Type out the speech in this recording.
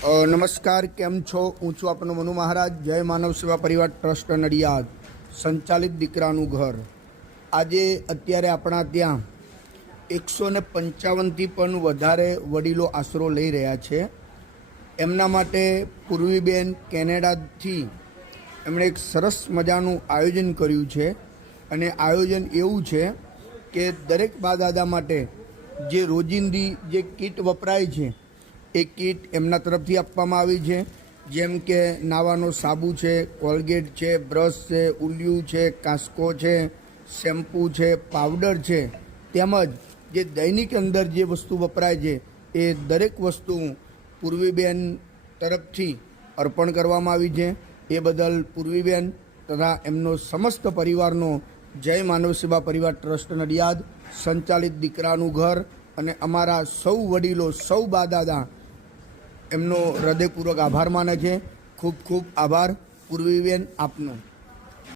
નમસ્કાર, કેમ છો? હું છું આપનો મનુ મહારાજ. જય માનવ સેવા પરિવાર ટ્રસ્ટ નડિયાદ સંચાલિત દીકરાનું ઘર. આજે અત્યારે આપણા ત્યાં 155થી પણ વધારે વડીલો આશરો લઈ રહ્યા છે. એમના માટે પૂર્વીબેન કેનેડાથી એમણે એક સરસ મજાનું આયોજન કર્યું છે. અને આયોજન એવું છે કે દરેક બા દાદા માટે જે રોજિંદી જે કીટ વપરાય છે એ કીટ એમના તરફથી આપવામાં આવી છે. જેમ કે નાવાનો સાબુ છે, કોલગેટ છે, બ્રશ છે, ઉલિયું છે, કાંસકો છે, શેમ્પૂ છે, પાવડર છે, તેમજ જે દૈનિક અંદર જે વસ્તુ વપરાય છે એ દરેક વસ્તુ પૂર્વીબેન તરફથી અર્પણ કરવામાં આવી છે. એ બદલ પૂર્વીબેન તથા એમનો સમસ્ત પરિવારનો જય માનવ સેવા પરિવાર ટ્રસ્ટ નડિયાદ સંચાલિત દીકરાનું ઘર અને અમારા સૌ વડીલો, સૌ બા દાદા એમનો હૃદયપૂર્વક આભાર માને છે. ખૂબ ખૂબ આભાર પૂર્વીબેન આપનો.